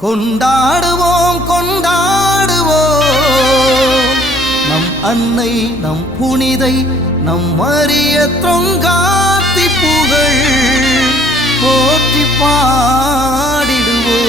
கொண்டாடுவோம் கொண்டாடுவோம் நம் அன்னை நம் புனிதை நம் மரிய தொங்காத்தி புகழ் போற்றி பாடிடுவோம்.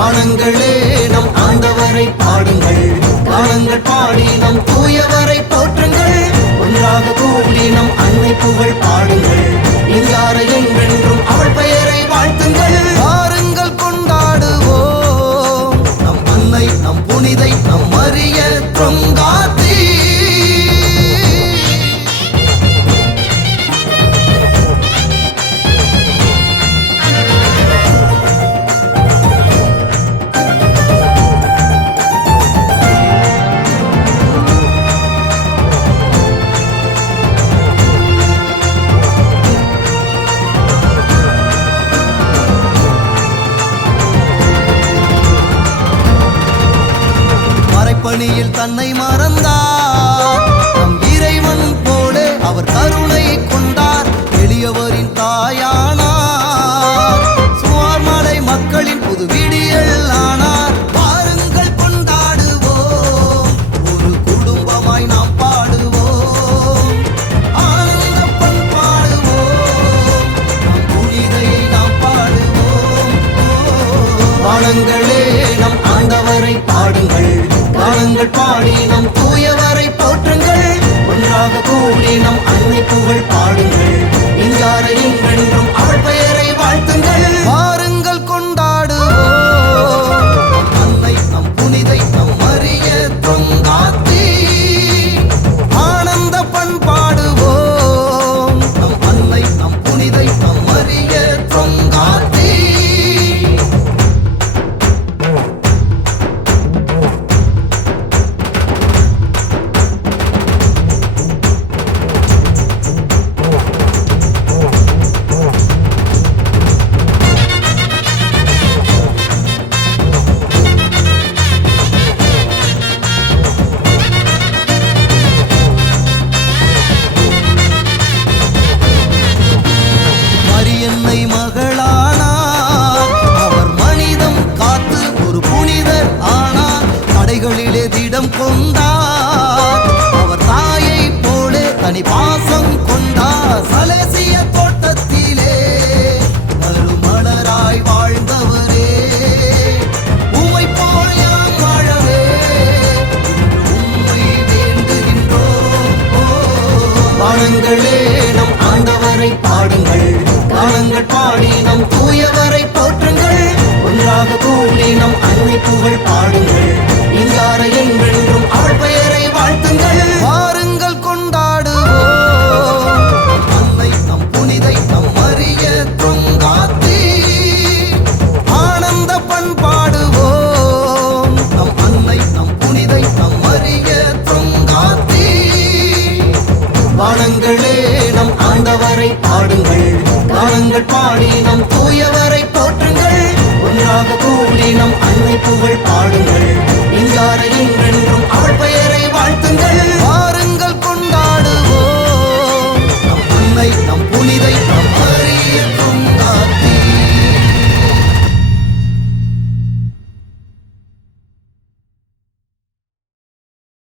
கானங்களே நம் ஆண்டவரை பாடுங்கள், கானங்கள் பாடி நம் தூயவரை போற்றுங்கள். ஒன்றாக கூடி நம் அன்னை புகழ் பாடுங்கள், இங்காரை என்றென்றும் அவள் பெயரை வாழ்த்துங்கள். வாருங்கள் கொண்டாடுவோம் நம் அன்னை நம் புனிதை நம் மரிய தொங்காத்தி. பணியில் தன்னை மறந்தார், நம் இறைவன் போல அவர் கருணை கொண்டார். எளியவரின் தாயானார், சுவார்மலை மக்களின் புது விடியல் ஆனார். பாருங்கள் கொண்டாடுவோம், ஒரு குடும்பமாய் நாம் பாடுவோம், ஆனந்த பண்பாடுவோம், நம் புனிதையை நாம் பாடுவோம். வானங்களே நம் ஆண்டவரை பாடுங்கள், கானங்கள் பாடி நம் தூயவரை போற்றுங்கள். ஒன்றாக கூடி நம் அன்னை புகழ் பாடுங்கள், இங்காரை என்றென்றும் அவள் பெயரை வாழ்த்துங்கள். வாருங்கள் கொண்டாடுவோம் நம் அன்னை நம் புனிதை நம் மரிய தொங்காத்தி. ஆனந்த பண்பாடுவோம், நம் அன்னை நம் புனிதை நம் மரிய தொங்காத்தி. என்னை மகளானார், அவர் மனிதம் காத்து ஒரு புனிதர் ஆனார். தடைகளிலே திடம் கொண்டார், அவர் தாயை போல தனி பாசம் கொண்டார். சலேசிய தோட்டத்திலே மறுமலராய் வாழ்ந்தவரே, உம்மை போல் யாம் வாழவே உம்மை வேண்டுகின்றோம். வானங்களே நம் ஆண்டவரை பாடுங்கள், கானங்கள் பாடி நம் தூயவரை போற்றுங்கள். ஒன்றாக கூடி நம் அன்னை புகழ் பாடுங்கள், இங்காரை என்றென்றும் அவள் பெயரை வாழ்த்துங்கள். வாருங்கள் கொண்டாடுவோம் நம் அன்னை நம் புனிதை நம் மரிய தொங்காத்தி. ஆனந்த பண்பாடுவோம், நம் அன்னை நம் புனிதை நம் மரிய தொங்காத்தி. வானங்களே நம் ஆண்டவரை பாடுங்கள், கானங்கள் பாடி நம் தூயவரை போற்றுங்கள். ஒன்றாக கூடி நம் அன்னை புகழ் பாடுங்கள், இங்காரை என்றென்றும்